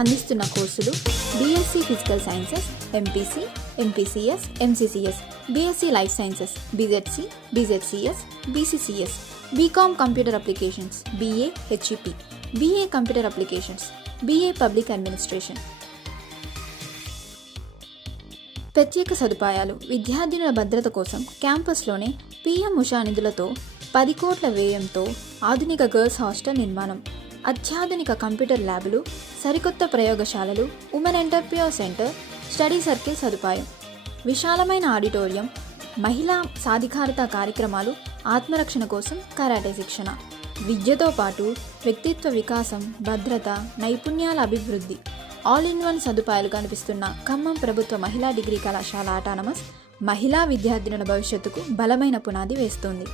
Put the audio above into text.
అందిస్తున్న కోర్సులు BSc physical sciences, MPC, MPCS, MCCS, BSc life sciences, BZC, BZCS, BCCS, BCom computer applications, BA HEP, BA computer applications, BA public administration. ప్రత్యేక సదుపాయాలు. విద్యార్థినుల భద్రత కోసం క్యాంపస్లోనే PM Usha నిధులతో 10 కోట్ల వ్యయంతో ఆధునిక గర్ల్స్ హాస్టల్ నిర్మాణం, అత్యాధునిక కంప్యూటర్ ల్యాబులు, సరికొత్త ప్రయోగశాలలు, women entrepreneur centre, study circle సదుపాయం, విశాలమైన ఆడిటోరియం, మహిళా సాధికారత కార్యక్రమాలు, ఆత్మరక్షణ కోసం కరాటే శిక్షణ. విద్యతో పాటు వ్యక్తిత్వ వికాసం, భద్రత, నైపుణ్యాల అభివృద్ధి, ఆల్ ఇన్ వన్ సదుపాయాలు కనిపిస్తున్న ఖమ్మం ప్రభుత్వ మహిళా డిగ్రీ కళాశాల ఆటానమస్ మహిళా విద్యార్థినుల భవిష్యత్తుకు బలమైన పునాది వేస్తోంది.